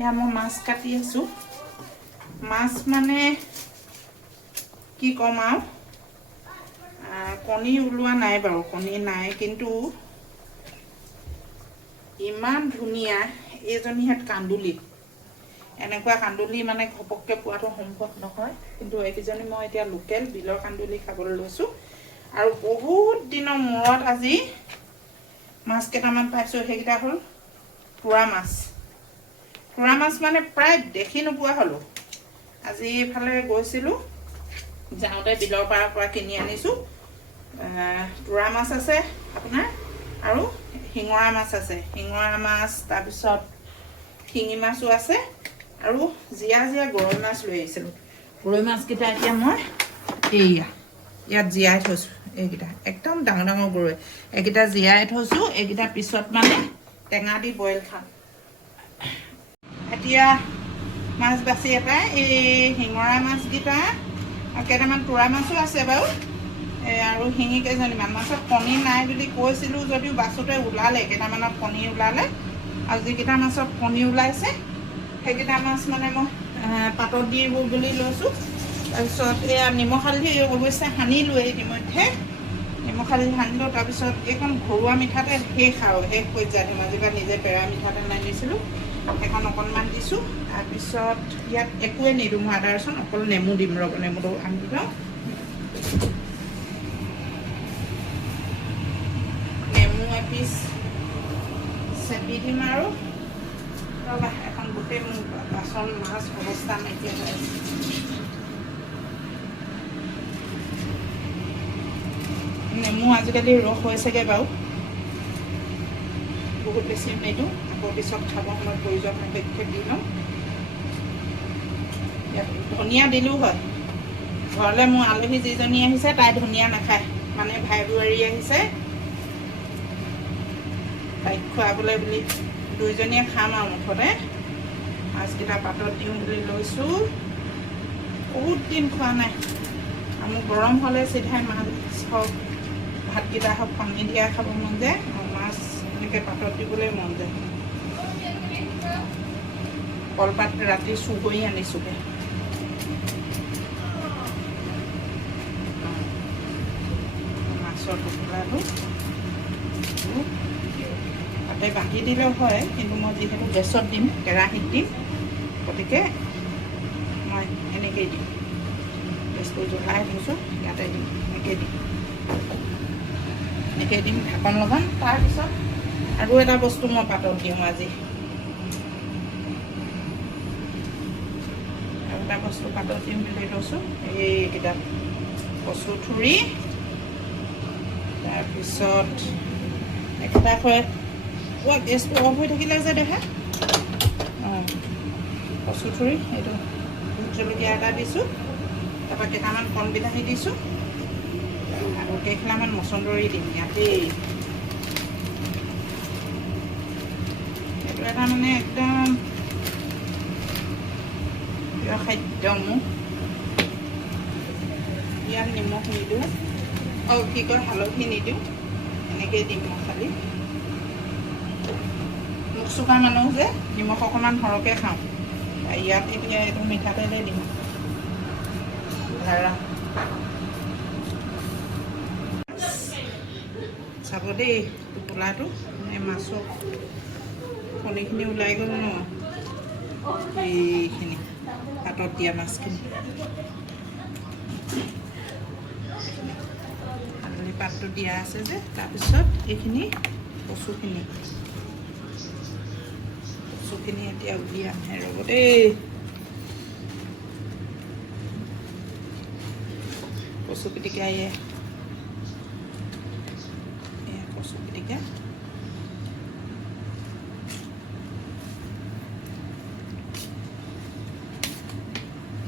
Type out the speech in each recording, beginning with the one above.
এয়া মই মাছ কাটি আছোঁ মাছ মানে কি ক'ম আৰু কণী ওলোৱা নাই বাৰু কণী নাই কিন্তু ইমান ধুনীয়া এইজনীহেঁত কান্দুলি এনেকুৱা কান্দুলি মানে ঘপককৈ পোৱাটো সম্ভৱ নহয় কিন্তু এইকেইজনী মই এতিয়া লোকেল বিলৰ কান্দুলি খাবলৈ লৈছোঁ আৰু বহুত দিনৰ মূৰত আজি মাছ কেইটামান পাইছোঁ সেইকেইটা হ'ল তোৰা মাছ মানে প্ৰায় দেখি নোপোৱা হ'লোঁ আজি এইফালে গৈছিলোঁ যাওঁতে বিলৰ পৰা কিনি আনিছোঁ তোৰা মাছ আছে আপোনাৰ আৰু শিঙৰা মাছ আছে শিঙৰা মাছ তাৰপিছত শিঙি মাছো আছে আৰু জীয়া গৰৈ মাছ লৈ আহিছিলোঁ গৰৈ মাছকেইটা এতিয়া মই ইয়াত জীয়াই থৈছোঁ এইকেইটা একদম ডাঙৰ গৰৈ এইকেইটা জীয়াই থৈছোঁ এইকেইটা পিছত মানে টেঙা দি বইল খাম এতিয়া মাছ বাছি এটাই এই শিঙৰা মাছকেইটা কেইটামান তোৰা মাছো আছে বাৰু আৰু শিঙি কেইজনীমান মাছত কণী নাই বুলি কৈছিলোঁ যদিও বাছতে ওলালে কেইটামানত কণী ওলালে আৰু যিকেইটা মাছত কণী ওলাইছে সেইকেইটা মাছ মানে মই পাতত দি বুলি লৈছোঁ তাৰপিছত এয়া নিমখ হালধি অৱশ্যে সানিলোৱে ইতিমধ্যে নিমখ হালধি সানিলোঁ তাৰপিছত এইখন ঘৰুৱা মিঠাতেল শেষ হৈ যায় ধেমাজিৰ পৰা নিজে পেৰা মিঠাতেল নানিছিলোঁ এখন অকণমান দিছোঁ তাৰপিছত ইয়াত একোৱে নিদিওঁ মই আদা ৰচোন অকল নেমু দিম ৰ'ব নেমুটো আনি লওঁ নেমু এপিচ চেপি দিম আৰু ৰ'বা এখন গোটেই মোৰ বাচন মাছ অৱস্থা নাইকিয়া হৈ আছে নেমু আজিকালি ৰস হৈছেগৈ বাৰু বহুত বেছি নিদিওঁ আকৌ পিছত খাব সময়ত প্ৰয়োজন সাপেক্ষে দি লওঁ ধনিয়া দিলোঁ হয় ঘৰলৈ মোৰ আলহী যিজনী আহিছে তাই ধনিয়া নাখায় মানে ভাই বোৱাৰী আহিছে তাইক খুৱাবলৈ বুলি দুইজনীয়ে খাম আৰু মুঠতে মাছকেইটা পাতত দিওঁ বুলি লৈছোঁ বহুত দিন খোৱা নাই আৰু মোৰ গৰম হ'লে চিধাই মাছ হওক ভাতকেইটা হওক পানী দিয়া খাব মন যায় আৰু মাছ এনেকৈ পাতত দিবলৈ মন যায় কলপাত ৰাতি চুগৰি আনিছোঁগৈ মাছৰ টুকুৰাটো তাতে বান্ধি দিলেও হয় কিন্তু মই যিহেতু গেছত দিম কেৰাহীত দিম গতিকে মই এনেকৈয়ে দিম গেছটো জ্বলাই থৈছোঁ ইয়াতে দিম এনেকৈ দিম ঢাকন লগাম তাৰপিছত আৰু এটা বস্তু মই পাতত দিওঁ আজি আৰু এটা বস্তু পাতত দিম বুলি লৈছোঁ এইকেইটা কচু ঠুৰি তাৰপিছত একেটা হয় গেছটো অফ হৈ থাকিলে যে দেখা কচু ঠুৰি এইটো ভোট জলকীয়া এটা দিছোঁ তাৰপৰা কেইটামান কণ বিলাহী দিছোঁ আৰু কেইখিলামান মচন্দৰী দিম ইয়াতেই এইটো এটা মানে একদম প্ৰিয় খাদ্য মোৰ ইয়াত নিমখ নিদিওঁ কি কয় হালধি নিদিওঁ এনেকৈয়ে দিম মই খালি মুখ চোকা মানুহ যে নিমখ অকণমান সৰহকৈ খাওঁ ইয়াত এতিয়া এইটো মিঠাতেলে দিম চাব দেই টোপোলাটো এই মাছৰ কণীখিনি ওলাই গ'ল ন এইখিনি পাতত দিয়া মাছখিনি হালধি পাতটো দিয়া আছে যে তাৰপিছত এইখিনি কচুখিনি এতিয়া উলিয়ামহে ৰ'ব দেই কচু পিটিকা কচু পিটিকা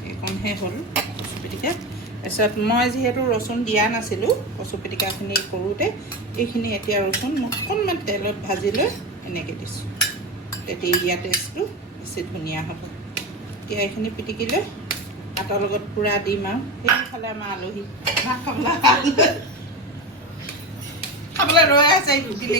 এইকণহে হ'ল কচু পিটিকা তাৰপিছত মই যিহেতু ৰচুন দিয়া নাছিলোঁ কচু পিটিকাখিনি কৰোঁতে এইখিনি এতিয়া ৰচুন অকণমান তেলত ভাজি লৈ এনেকৈ দিছোঁ তেতিয়া ইয়াৰ টেষ্টটো বেছি ধুনীয়া হ'ব এতিয়া এইখিনি পিটিকি লৈ ভাতৰ লগত পূৰা দিম আৰু সেইফালে আমাৰ আলহী ভাত খাবলৈ ৰৈ আছে গুটিলে